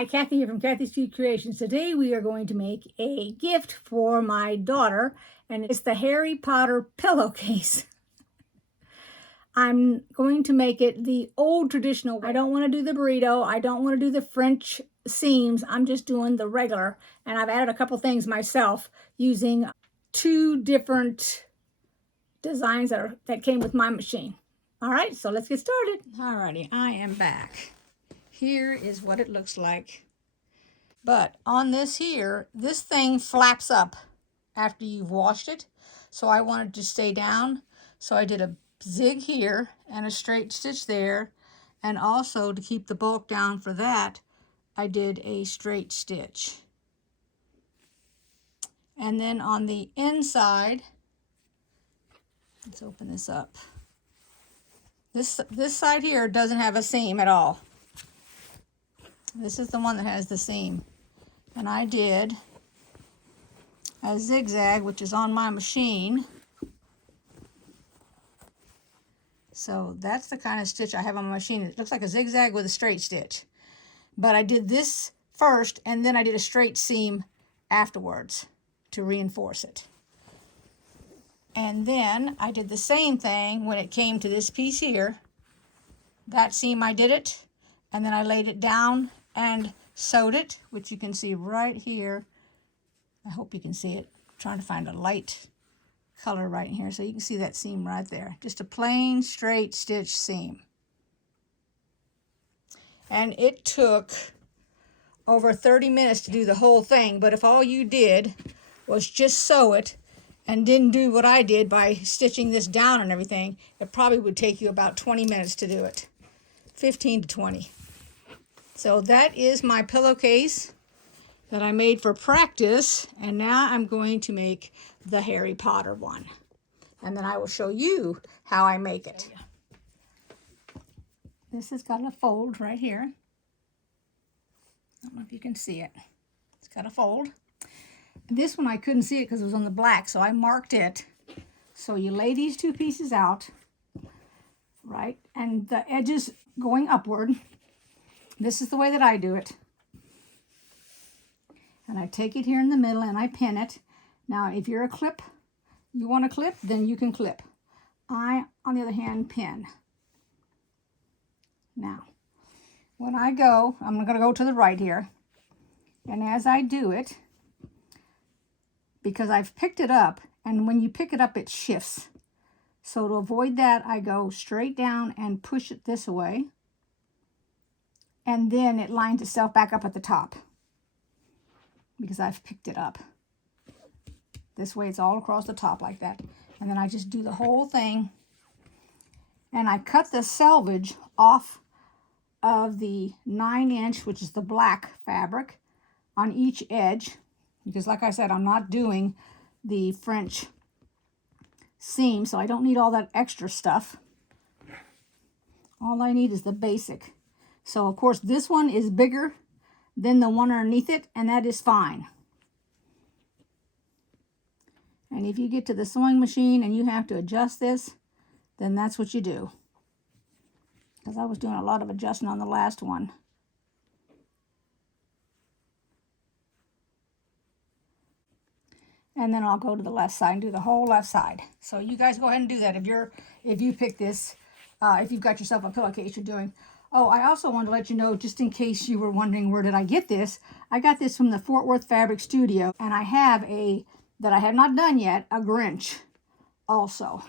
Hi, Kathy here from KathysKuteKreations. Today we are going to make a gift for my daughter, and it's the Harry Potter pillowcase. I'm going to make it the old traditional way. I don't want to do the burrito. I don't want to do the French seams. I'm just doing the regular, and I've added a couple things myself using two different designs that came with my machine. All right, so let's get started. All righty, I am back. Here is what it looks like. But on this here, this thing flaps up after you've washed it. So I wanted to stay down. So I did a zig here and a straight stitch there. And also to keep the bulk down for that, I did a straight stitch. And then on the inside, let's open this up. This side here doesn't have a seam at all. This is the one that has the seam. And I did a zigzag, which is on my machine. So that's the kind of stitch I have on my machine. It looks like a zigzag with a straight stitch. But I did this first, and then I did a straight seam afterwards to reinforce it. And then I did the same thing when it came to this piece here. That seam I did it, and then I laid it down and sewed it, which you can see right here. I hope you can see it. I'm trying to find a light color right here so you can see that seam right there. Just a plain straight stitch seam. And it took over 30 minutes to do the whole thing, but if all you did was just sew it and didn't do what I did by stitching this down and everything, it probably would take you about 20 minutes to do it. 15 to 20. So that is my pillowcase that I made for practice, and now I'm going to make the Harry Potter one. And then I will show you how I make it. This has got a fold right here. I don't know if you can see it. It's got a fold. This one I couldn't see it because it was on the black, so I marked it. So you lay these two pieces out, right? And the edges going upward. This is the way that I do it. And I take it here in the middle and I pin it. Now, if you're a clip, you want to clip, then you can clip. I, on the other hand, pin. Now, when I go, I'm going to go to the right here. And as I do it, because I've picked it up, and when you pick it up, it shifts. So to avoid that, I go straight down and push it this way. And then it lines itself back up at the top because I've picked it up. This way it's all across the top like that. And then I just do the whole thing. And I cut the selvage off of the 9-inch, which is the black fabric, on each edge. Because like I said, I'm not doing the French seam, so I don't need all that extra stuff. All I need is the basic. So, of course, this one is bigger than the one underneath it, and that is fine. And if you get to the sewing machine and you have to adjust this, then that's what you do. Because I was doing a lot of adjusting on the last one. And then I'll go to the left side and do the whole left side. So you guys go ahead and do that if you pick this, if you've got yourself a pillowcase you're doing. Oh, I also wanted to let you know, just in case you were wondering where did I get this, I got this from the Fort Worth Fabric Studio, and I have that I have not done yet, a Grinch also.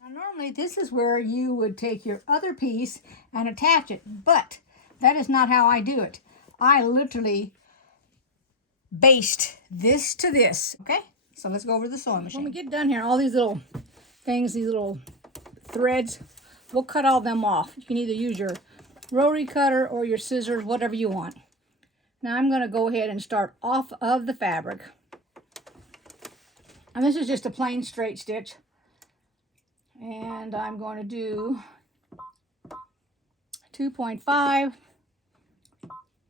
Now, normally this is where you would take your other piece and attach it, but that is not how I do it. I literally baste this to this, okay? So let's go over to the sewing machine. When we get done here, all these little things, these little threads, we'll cut all them off. You can either use your rotary cutter or your scissors, whatever you want. Now I'm going to go ahead and start off of the fabric. And this is just a plain straight stitch. And I'm going to do 2.5.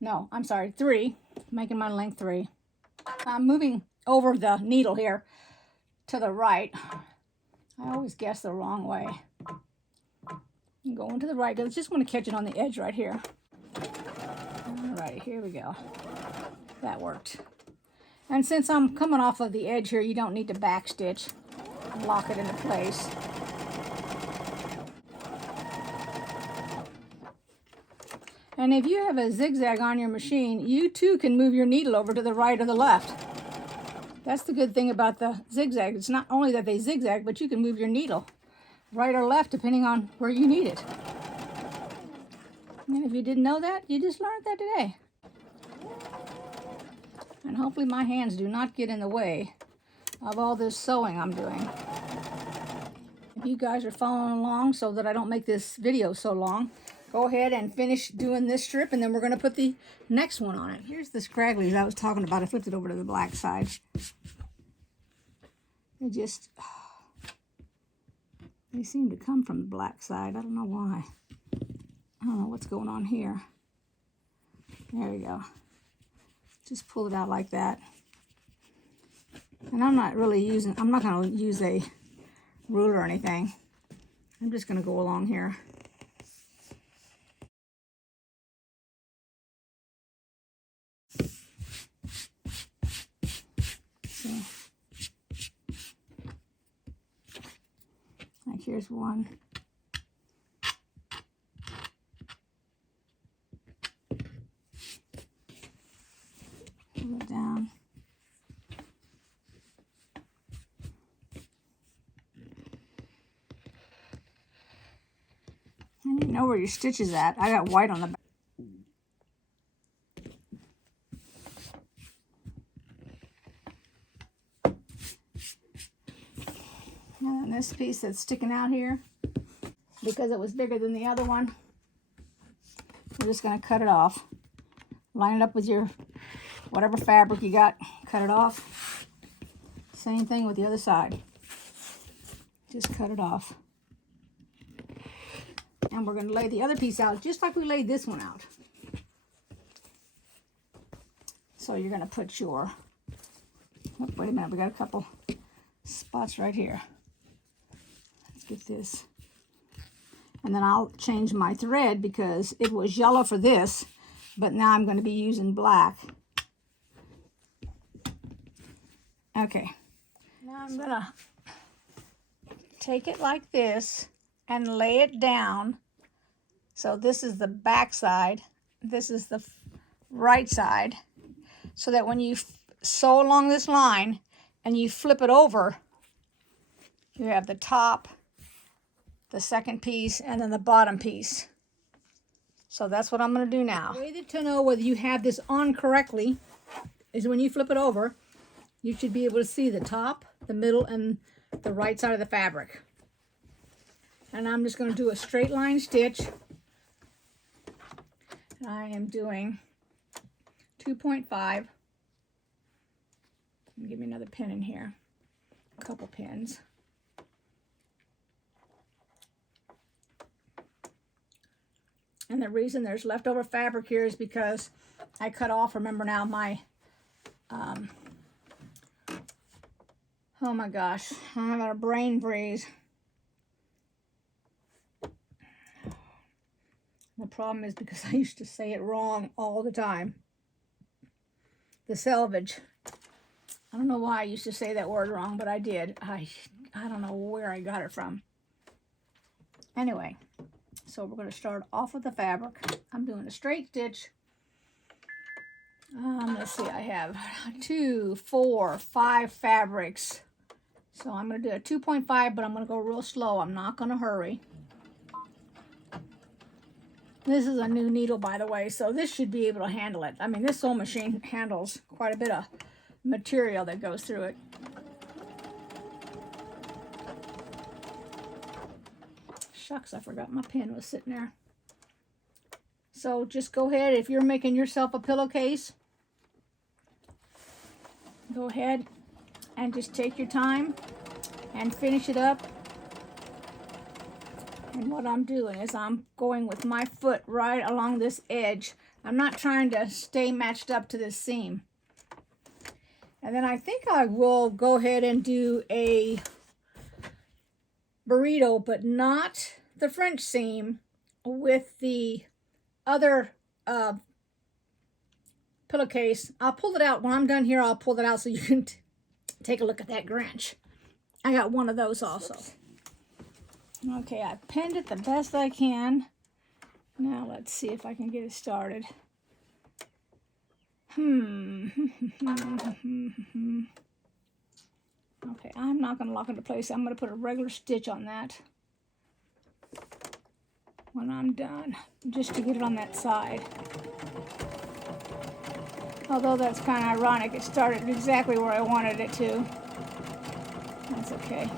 No, I'm sorry, 3. Making my length 3. I'm moving over the needle here to the right. I always guess the wrong way. I'm going to the right because I just want to catch it on the edge right here. All right. There we go. That worked. And since I'm coming off of the edge here, you don't need to back stitch. Lock it into place. And if you have a zigzag on your machine, you too can move your needle over to the right or the left. That's the good thing about the zigzag. It's not only that they zigzag, but you can move your needle right or left depending on where you need it. And if you didn't know that, you just learned that today. And hopefully my hands do not get in the way of all this sewing I'm doing. If you guys are following along so that I don't make this video so long, go ahead and finish doing this strip, and then we're going to put the next one on it. Here's the scragglies I was talking about. I flipped it over to the black side. They seem to come from the black side. I don't know why. I don't know what's going on here. There we go. Just pull it out like that. And I'm not going to use a ruler or anything. I'm just going to go along here. Like here's one. Pull it down. And you know where your stitch is at. I got white on the back. And then this piece that's sticking out here, because it was bigger than the other one, we're just going to cut it off. Line it up with your whatever fabric you got, cut it off. Same thing with the other side. Just cut it off. And we're going to lay the other piece out just like we laid this one out. So you're going to put your, oh, wait a minute, we got a couple spots right here. Let's get this. And then I'll change my thread because it was yellow for this, but now I'm going to be using black. Okay. Now I'm going to take it like this and lay it down. So this is the back side. This is the right side. So that when you sew along this line and you flip it over, you have the top, the second piece, and then the bottom piece. So that's what I'm going to do now. The way to know whether you have this on correctly is when you flip it over, you should be able to see the top, the middle, and the right side of the fabric. And I'm just going to do a straight line stitch. I am doing 2.5. Give me another pin in here. A couple pins. And the reason there's leftover fabric here is because I cut off, remember now, my, oh my gosh, I'm having a brain freeze. The problem is because I used to say it wrong all the time. The selvage. I don't know why I used to say that word wrong, but I did. I don't know where I got it from. Anyway, so we're going to start off with the fabric. I'm doing a straight stitch. Let's see, I have 2, 4, 5 fabrics. So I'm going to do a 2.5, but I'm going to go real slow. I'm not going to hurry. This is a new needle, by the way, so this should be able to handle it. I mean, this sewing machine handles quite a bit of material that goes through it. Shucks, I forgot my pen was sitting there. So just go ahead, if you're making yourself a pillowcase, go ahead and just take your time and finish it up. And what I'm doing is I'm going with my foot right along this edge. I'm not trying to stay matched up to this seam. And then I think I will go ahead and do a burrito, but not the French seam, with the other pillowcase. I'll pull it out. When I'm done here, I'll pull it out so you can take a look at that Grinch. I got one of those also. Okay, I pinned it the best I can. Now let's see if I can get it started. Okay, I'm not going to lock into place. I'm going to put a regular stitch on that when I'm done, just to get it on that side. Although that's kind of ironic, it started exactly where I wanted it to. That's okay.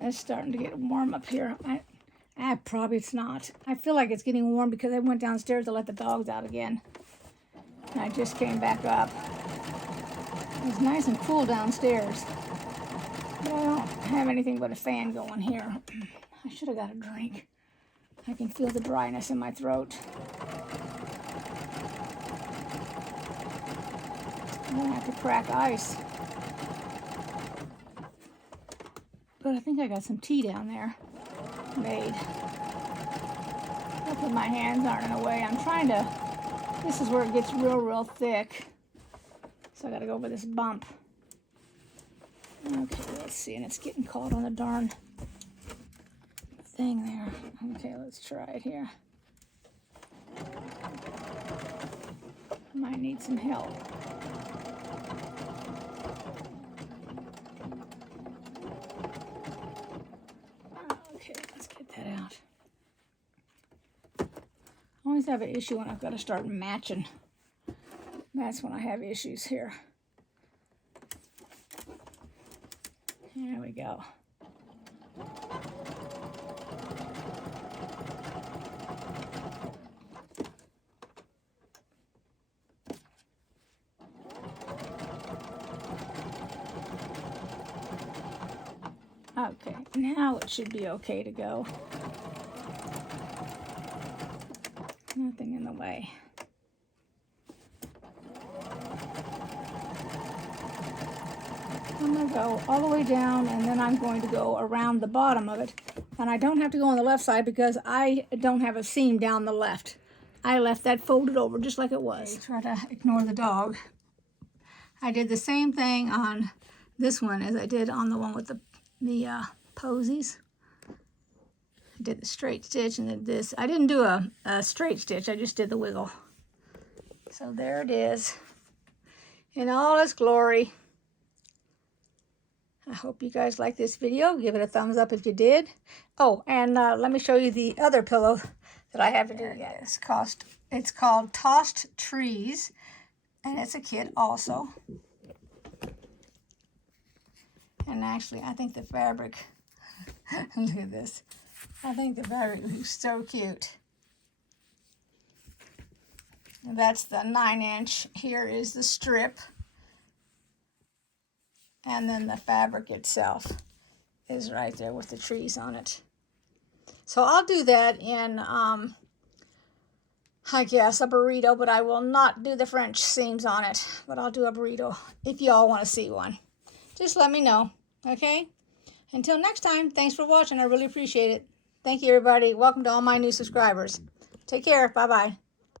It's starting to get warm up here. Probably it's not. I feel like it's getting warm because I went downstairs to let the dogs out again. And I just came back up. It's nice and cool downstairs. But I don't have anything but a fan going here. I should have got a drink. I can feel the dryness in my throat. I'm gonna have to crack ice. But I think I got some tea down there made. Hopefully my hands aren't in the way. I'm trying to, this is where it gets real thick. So I gotta go over this bump. Okay, let's see, and it's getting caught on the darn thing there. Okay, let's try it here. Might need some help. Okay, let's get that out. I always have an issue when I've got to start matching. That's when I have issues here. There we go. Okay, now it should be okay to go. Nothing in the way. I'm going to go all the way down, and then I'm going to go around the bottom of it. And I don't have to go on the left side because I don't have a seam down the left. I left that folded over just like it was. Okay, try to ignore the dog. I did the same thing on this one as I did on the one with the posies. I did the straight stitch and did this. I didn't do a straight stitch. I just did the wiggle. So there it is in all its glory. I hope you guys like this video. Give it a thumbs up if you did. Oh, and let me show you the other pillow that I have to do yet. It's called Tossed Trees, and it's a kit also. And actually, I think the fabric, look at this. I think the fabric looks so cute. And that's the 9-inch. Here is the strip. And then the fabric itself is right there with the trees on it. So I'll do that in, I guess, a burrito, but I will not do the French seams on it. But I'll do a burrito if y'all want to see one. Just let me know, okay? Until next time, thanks for watching. I really appreciate it. Thank you, everybody. Welcome to all my new subscribers. Take care. Bye-bye.